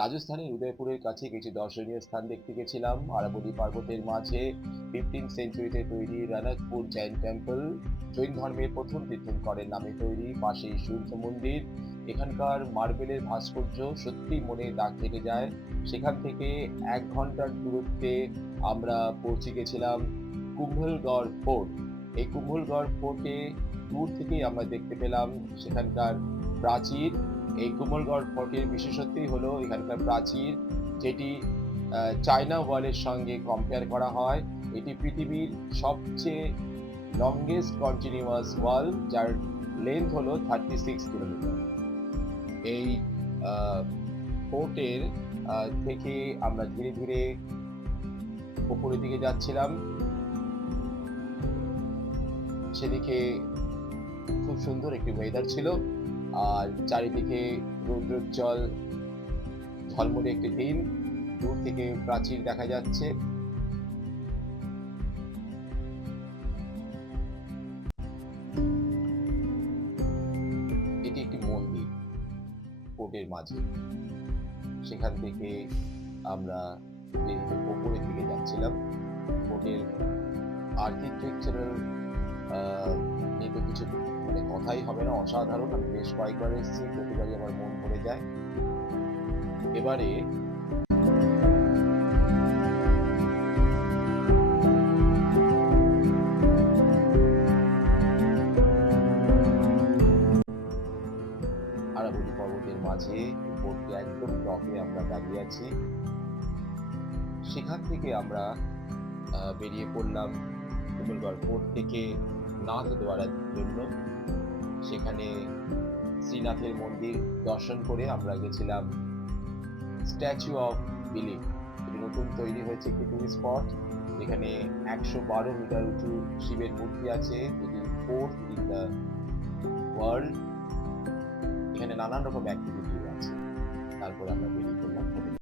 রাজস্থানের উদয়পুরের কাছে কিছু দর্শনীয় স্থান দেখতে গেছিলাম। আরাবল্লী পর্বতের মাঝে 15th সেঞ্চুরিতে তৈরি রানাকপুর জৈন টেম্পল, জৈন ধর্মের প্রথম তীর্থঙ্করের নামে তৈরি, পাশেই সূর্য মন্দির। এখানকার মার্বেলের ভাস্কর্য সত্যিই মনে দাগ কেটে যায়। সেখান থেকে ১ ঘন্টার দূরত্বে আমরা পৌঁছে গেছিলাম কুম্ভলগড় ফোর্ট। এই কুম্ভলগড় ফোর্টে দূর থেকেই আমরা দেখতে পেলাম সেখানকার প্রাচীর। এই কুম্ভলগড় ফোর্টের বিশেষত্বই হলো এখানকার প্রাচীর, যেটি চায়না ওয়ালের সঙ্গে কম্পেয়ার করা হয়। এটি পৃথিবীর সবচেয়ে লংগেস্ট কন্টিনিউয়াস ওয়াল, যার লেন্থ হলো 36 কিলোমিটার। এই ফোর্টের থেকে আমরা ধীরে ধীরে উপরের দিকে যাচ্ছিলাম। সেদিকে খুব সুন্দর একটি ওয়েদার ছিল, আর চারিদিকে রৌদ্রোজ্জ্বল ঝলমলে একটি দিন। দূর থেকে প্রাচীর দেখা যাচ্ছে। এটি একটি মন্দির ফোর্টের মাঝে। সেখান থেকে আমরা ওপরের দিকে যাচ্ছিলাম। ফোর্টের আর্কিটেকচারাল নিয়ে তো কিছু মানে কথাই হবে না, অসাধারণ। আমি বেশ কয়েকবার এসেছি, প্রতিবারই আমার মন ভরে যায়। এবারে আরাবল্লী পর্বতের মাঝে ফোর্টটি একদম টপে আমরা দাঁড়িয়ে আছি। সেখান থেকে আমরা বেরিয়ে পড়লাম কুম্ভলগড় ফোর্ট থেকে নাথদ্বারার জন্য। সেখানে শ্রীনাথের মন্দির দর্শন করে আমরা গেছিলাম স্ট্যাচু অফ বিলিফ। এটি নতুন তৈরি হয়েছে একটি টুরিস্ট স্পট, যেখানে ১১২ মিটার উঁচু শিবের মূর্তি আছে, যেটি ফোর্থ ইন দ্য ওয়ার্ল্ড। এখানে নানান রকম অ্যাক্টিভিটি আছে। তারপরে আমরা বেরিয়ে পড়লাম।